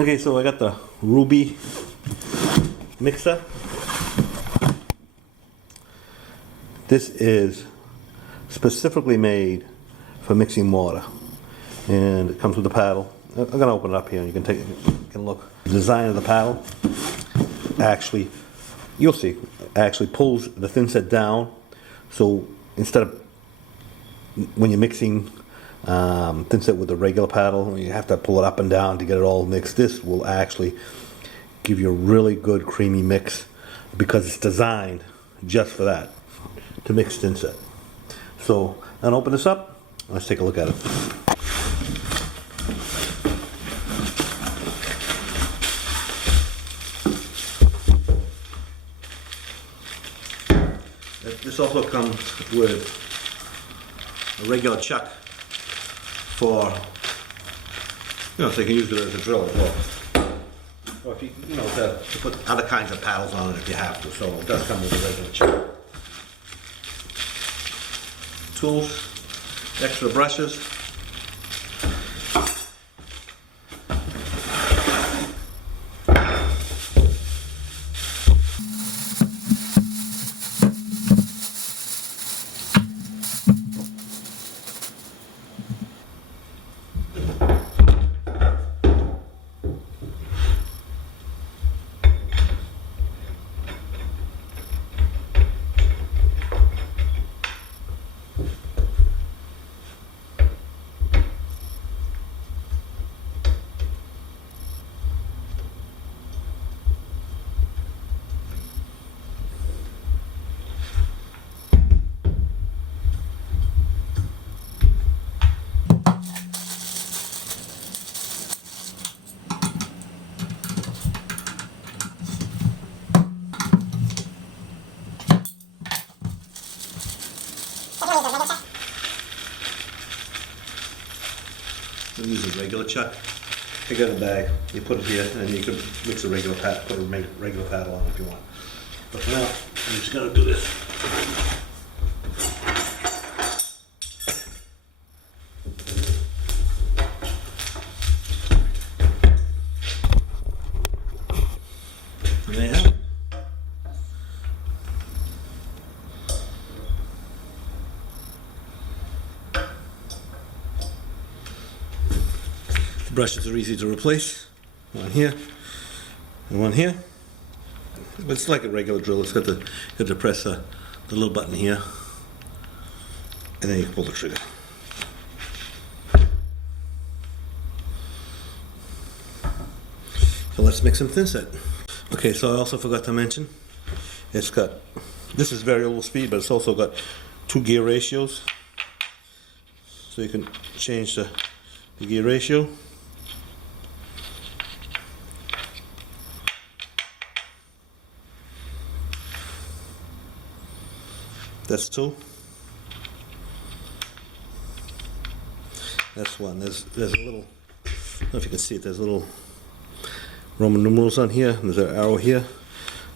Okay, so I got the Ruby mixer. This is specifically made for mixing mortar, and it comes with a paddle. I'm gonna open it up here, and you can look. The design of the paddle actually, you'll see, actually pulls the thinset down. So instead of when you're mixing thinset with a regular paddle, you have to pull it up and down to get it all mixed. This will actually give you a really good creamy mix because it's designed just for that, to mix thinset. So I'm gonna open this up. Let's take a look at it. This also comes with a regular chuck for, so you can use it as a drill as well. Or if you know, to put other kinds of paddles on it if you have to. So it does come with a regular chuck. Tools, extra brushes. Use a regular chuck. You got a bag, you put it here, and you can mix a regular paddle, put a regular paddle on if you want. But for now, I'm just gonna do this. And there you have it. The brushes are easy to replace. One here and one here. But it's like a regular drill. It's got to press the little button here, and then you can pull the trigger. So let's mix some thinset. Okay, so I also forgot to mention, this is variable speed, but it's also got 2 gear ratios. So you can change the gear ratio. That's 2. That's 1. There's a little, I don't know if you can see it, there's little Roman numerals on here, and there's an arrow here.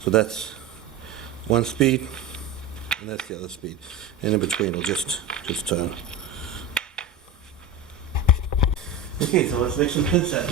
So that's 1 speed, and that's the other speed. And in between it'll just turn. Okay, so let's make some thinset.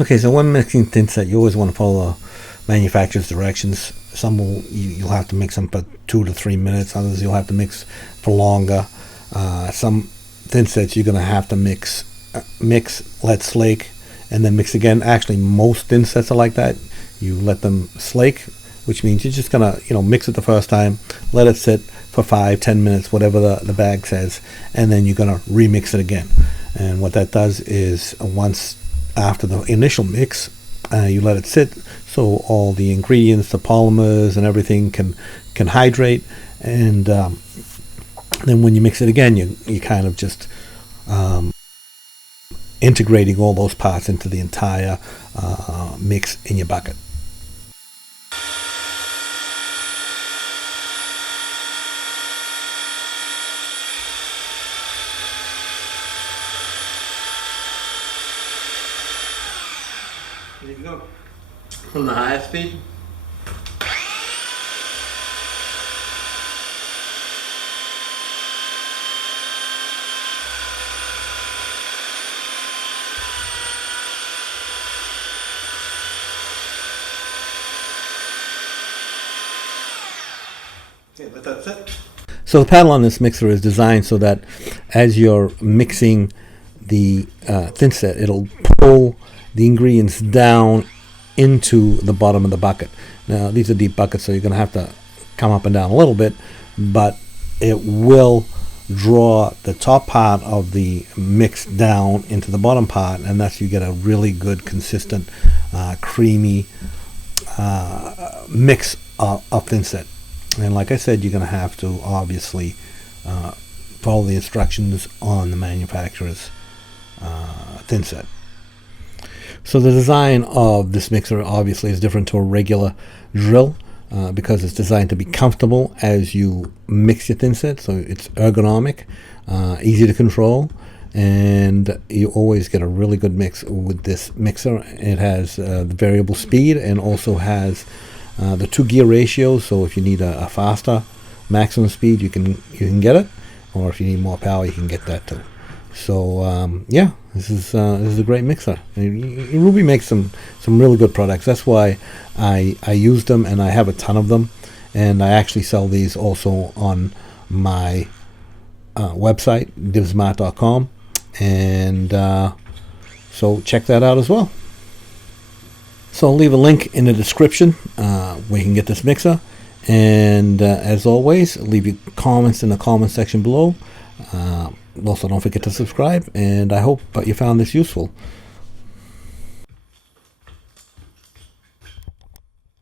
Okay, so when mixing thinset, you always want to follow the manufacturer's directions. Some you'll have to mix them for 2 to 3 minutes. Others you'll have to mix for longer. Some thinsets you're going to have to mix, let slake, and then mix again. Actually, most thinsets are like that. You let them slake, which means you're just going to mix it the first time, let it sit for 5-10 minutes, whatever the bag says, and then you're going to remix it again. And what that does is once after the initial mix, you let it sit so all the ingredients, the polymers and everything can hydrate, and then when you mix it again, you kind of just integrating all those parts into the entire mix in your bucket. There you go. From the highest speed. Okay, but that's it. So the paddle on this mixer is designed so that as you're mixing the thinset, it'll pull the ingredients down into the bottom of the bucket. Now these are deep buckets, so you're going to have to come up and down a little bit, but it will draw the top part of the mix down into the bottom part, and thus you get a really good, consistent, creamy mix of thinset. And like I said, you're going to have to obviously follow the instructions on the manufacturer's thinset. So the design of this mixer obviously is different to a regular drill because it's designed to be comfortable as you mix your thinset. So it's ergonomic, easy to control, and you always get a really good mix with this mixer. It has the variable speed and also has the 2 gear ratio. So if you need a faster maximum speed, you can get it, or if you need more power, you can get that too. So yeah, this is a great mixer. Ruby makes some really good products. That's why I use them, and I have a ton of them, and I actually sell these also on my website, divsmart.com, and so check that out as well. So I'll leave a link in the description where you can get this mixer, and as always, leave your comments in the comment section below. Also, don't forget to subscribe, and I hope you found this useful.